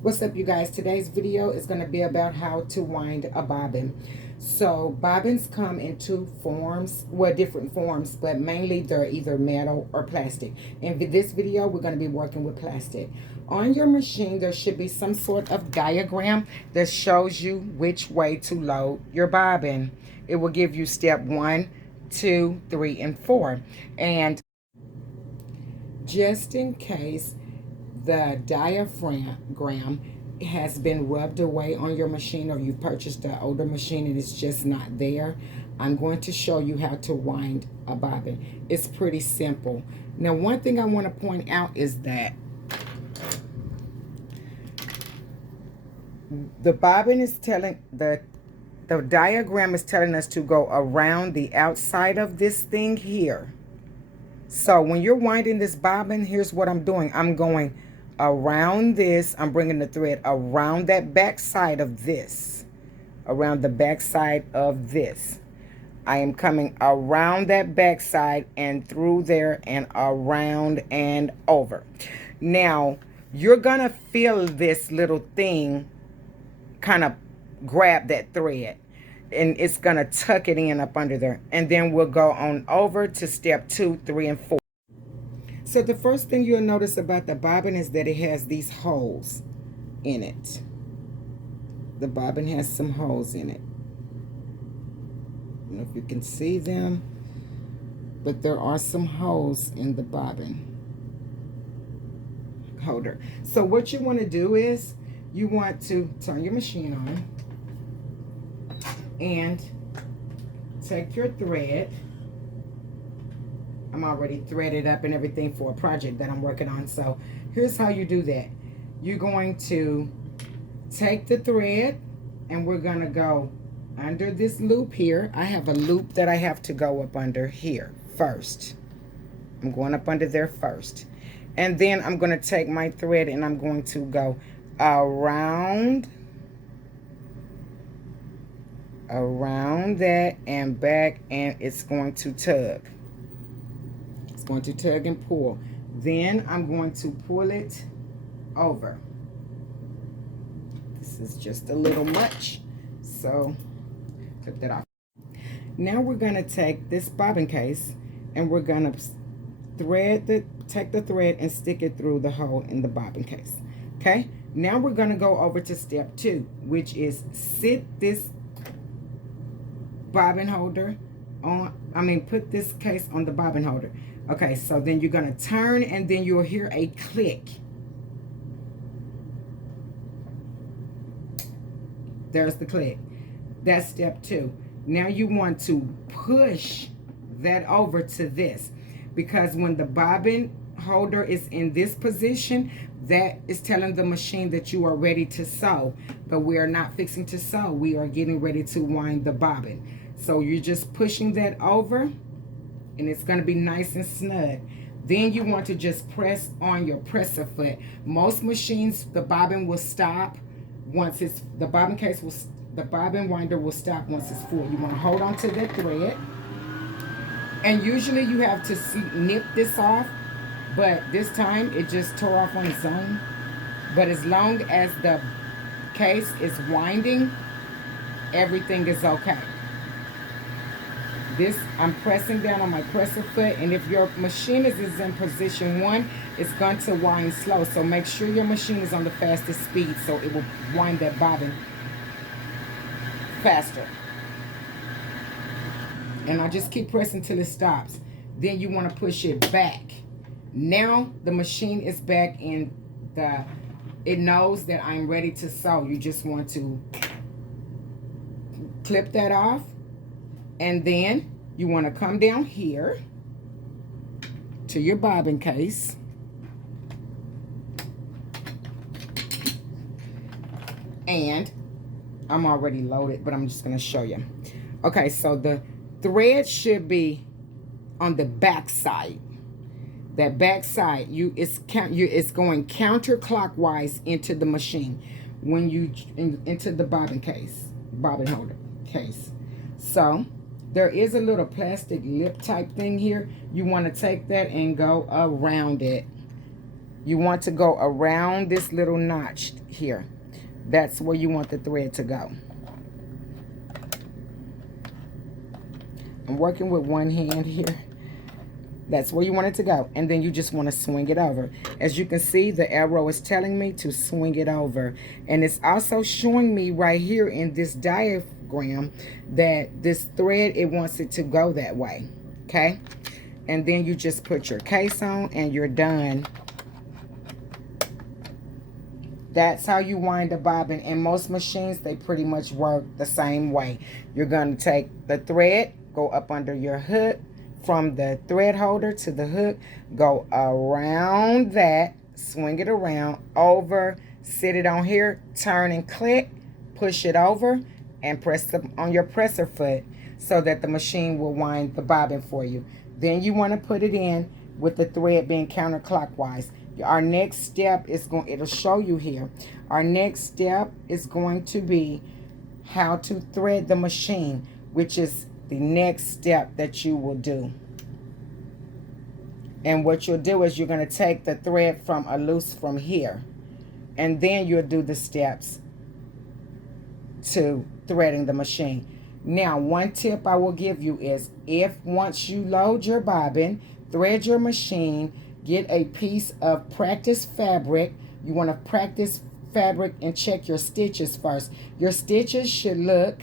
What's up, you guys? Today's video is going to be about how to wind a bobbin. So bobbins come in two forms, well, different forms, but mainly they're either metal or plastic. In this video, we're going to be working with plastic. On your machine, there should be some sort of diagram that shows you which way to load your bobbin. It will give you step 1, 2, 3, and 4. And just in case the diaphragm has been rubbed away on your machine, or you purchased an older machine and it's just not there, I'm going to show you how to wind a bobbin. It's pretty simple. Now, one thing I want to point out is that the bobbin is telling the diagram is telling us to go around the outside of this thing here. So when you're winding this bobbin, here's what I'm doing. I'm going around this. I'm bringing the thread around that back side of this. Around the back side of this. I am coming around that back side and through there and around and over. Now, you're going to feel this little thing kind of grab that thread. And it's going to tuck it in up under there. And then we'll go on over to step 2, 3, and 4. So the first thing you'll notice about the bobbin is that it has these holes in it. The bobbin has some holes in it. I don't know if you can see them, but there are some holes in the bobbin holder. So what you want to do is you want to turn your machine on and take your thread. I'm already threaded up and everything for a project that I'm working on. So here's how you do that. You're going to take the thread and we're going to go under this loop here. I have a loop that I have to go up under here first. I'm going up under there first. And then I'm going to take my thread and I'm going to go around that and back, and it's going to tug. It's going to tug and pull. Then I'm going to pull it over. This is just a little much, so clip that off. Now we're going to take this bobbin case and we're going to take the thread and stick it through the hole in the bobbin case. Okay, now we're going to go over to step 2, which is sit this bobbin holder on, put this case on the bobbin holder. Okay, so then you're going to turn and then you'll hear a click. There's the click. That's step 2. Now you want to push that over to this, because when the bobbin holder is in this position, that is telling the machine that you are ready to sew. But we are not fixing to sew. We are getting ready to wind the bobbin. So you're just pushing that over and it's going to be nice and snug. Then you want to just press on your presser foot. Most machines, the bobbin will stop once it's, the bobbin winder will stop once it's full. You want to hold on to that thread. And usually you have to nip this off, but this time it just tore off on its own. But as long as the case is winding, everything is okay. This, I'm pressing down on my presser foot, and if your machine is in position 1, it's going to wind slow. So make sure your machine is on the fastest speed so it will wind that bobbin faster. And I just keep pressing till it stops. Then you want to push it back. Now the machine is back in the, it knows that I'm ready to sew. You just want to clip that off. And then you want to come down here to your bobbin case. And I'm already loaded, but I'm just going to show you. Okay, so the thread should be on the back side. That back side, it's going counterclockwise into the machine when you into the bobbin holder case. So there is a little plastic lip type thing here. You want to take that and go around it. You want to go around this little notch here. That's where you want the thread to go. I'm working with one hand here. That's where you want it to go. And then you just want to swing it over. As you can see, the arrow is telling me to swing it over. And it's also showing me right here in this diagram that this thread, it wants it to go that way. Okay? And then you just put your case on and you're done. That's how you wind a bobbin. And most machines, they pretty much work the same way. You're going to take the thread, go up under your hook, from the thread holder to the hook, go around that, swing it around, over, sit it on here, turn and click, push it over, and press on your presser foot so that the machine will wind the bobbin for you. Then you want to put it in with the thread being counterclockwise. Our next step is it'll show you here. Our next step is going to be how to thread the machine, which is the next step that you will do. And what you'll do is you're going to take the thread from a loose from here, and then you'll do the steps to threading the machine. Now, one tip I will give you is, if once you load your bobbin, thread your machine, get a piece of practice fabric. You want to practice fabric and check your stitches first. Your stitches should look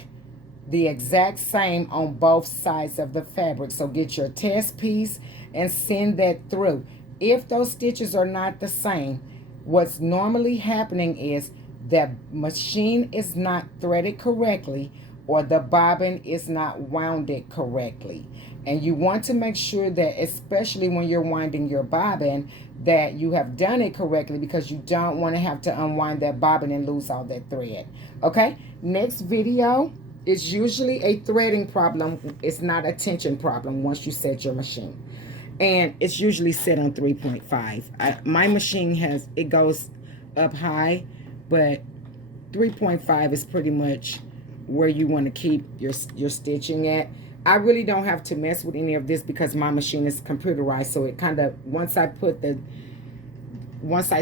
the exact same on both sides of the fabric. So get your test piece and send that through. If those stitches are not the same, what's normally happening is that machine is not threaded correctly, or the bobbin is not wounded correctly. And you want to make sure that, especially when you're winding your bobbin, that you have done it correctly, because you don't want to have to unwind that bobbin and lose all that thread. Okay, next video is usually a threading problem. It's not a tension problem once you set your machine. And it's usually set on 3.5. My machine it goes up high, but 3.5 is pretty much where you want to keep your stitching at. I really don't have to mess with any of this because my machine is computerized, so it kind of, once I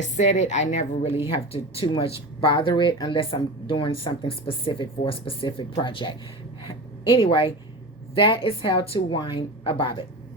set it, I never really have to too much bother it unless I'm doing something specific for a specific project. Anyway, that is how to wind a bobbin.